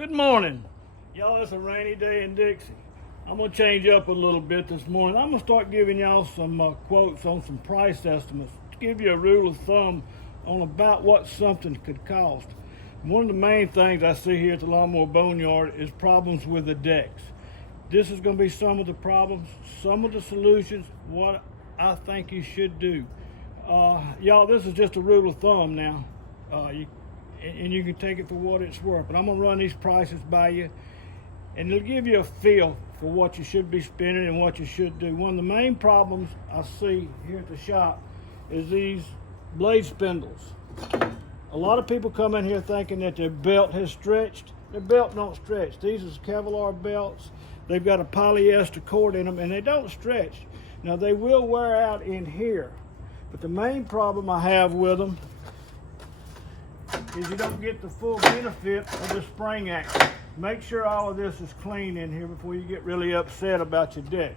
Good morning. Y'all, it's a rainy day in Dixie. I'm gonna change up a little bit this morning. I'm gonna start giving y'all some quotes on some price estimates to give you a rule of thumb on about what something could cost. One of the main things I see here at the Lawnmower Boneyard is problems with the decks. This is gonna be some of the problems, some of the solutions, what I think you should do. Y'all, this is just a rule of thumb now. And you can take it for what it's worth. But I'm gonna run these prices by you, and it'll give you a feel for what you should be spending and what you should do. One of the main problems I see here at the shop is these blade spindles. A lot of people come in here thinking that their belt has stretched. Their belt don't stretch. These are Kevlar belts. They've got a polyester cord in them, and they don't stretch. Now, they will wear out in here, but the main problem I have with them is you don't get the full benefit of the spring action. Make sure all of this is clean in here before you get really upset about your deck.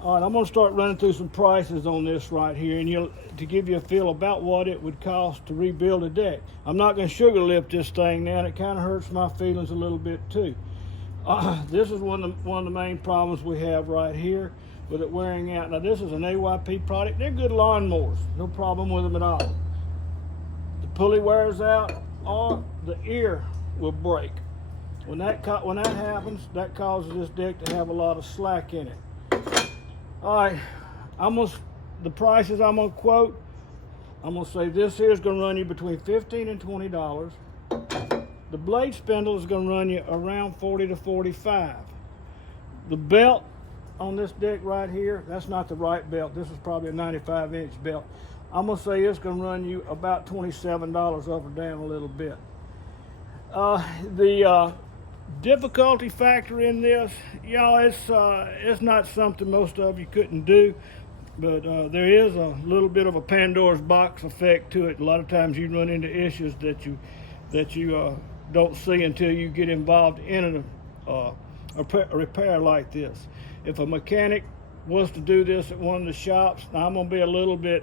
All right, I'm gonna start running through some prices on this right here, and to give you a feel about what it would cost to rebuild a deck. I'm not gonna sugar lift this thing now, and it kind of hurts my feelings a little bit too. This is one of the main problems we have right here with it wearing out. Now, this is an AYP product. They're good lawnmowers, no problem with them at all. Pulley wears out or the ear will break. When that happens, that causes this deck to have a lot of slack in it. All right, the prices I'm gonna quote, I'm gonna say this here is gonna run you between $15 and $20. The blade spindle is gonna run you around $40 to $45. The belt on this deck right here, that's not the right belt. This is probably a 95-inch belt. I'm gonna say it's gonna run you about $27 up or down a little bit. The difficulty factor in this, y'all, it's not something most of you couldn't do, but there is a little bit of a Pandora's box effect to it. A lot of times you run into issues that you don't see until you get involved in a repair like this. If a mechanic was to do this at one of the shops, now I'm gonna be a little bit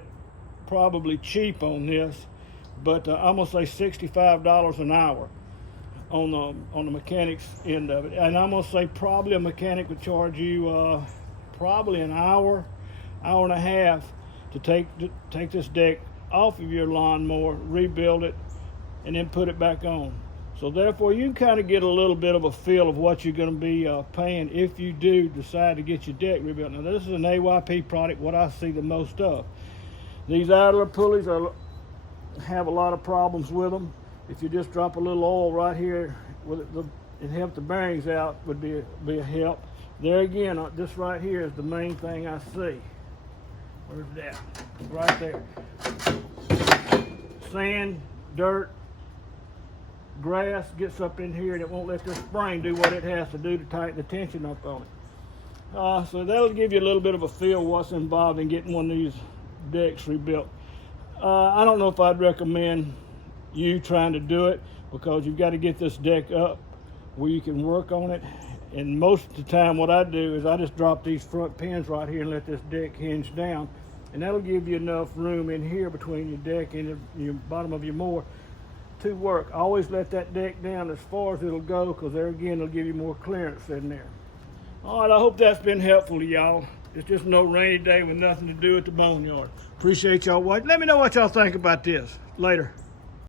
probably cheap on this, but I'm gonna say $65 an hour on the mechanic's end of it, and I'm gonna say probably a mechanic would charge you probably an hour and a half to take this deck off of your lawnmower, rebuild it, and then put it back on. So therefore, you can kind of get a little bit of a feel of what you're going to be paying if you do decide to get your deck rebuilt. Now, this is an AYP product, what I see the most of. These idler pulleys have a lot of problems with them. If you just drop a little oil right here, it help the bearings out, would be a help. There again, this right here is the main thing I see. Where's that? Right there. Sand, dirt, grass gets up in here, and it won't let this spring do what it has to do to tighten the tension up on it. So that'll give you a little bit of a feel what's involved in getting one of these decks rebuilt. I don't know if I'd recommend you trying to do it, because you've got to get this deck up where you can work on it. And most of the time what I do is I just drop these front pins right here and let this deck hinge down, and that'll give you enough room in here between your deck and your bottom of your mower to work. Always let that deck down as far as it'll go, because there again it'll give you more clearance in there. All right, I hope that's been helpful to y'all. It's just no rainy day with nothing to do at the Boneyard. Appreciate y'all watching. Let me know what y'all think about this. Later.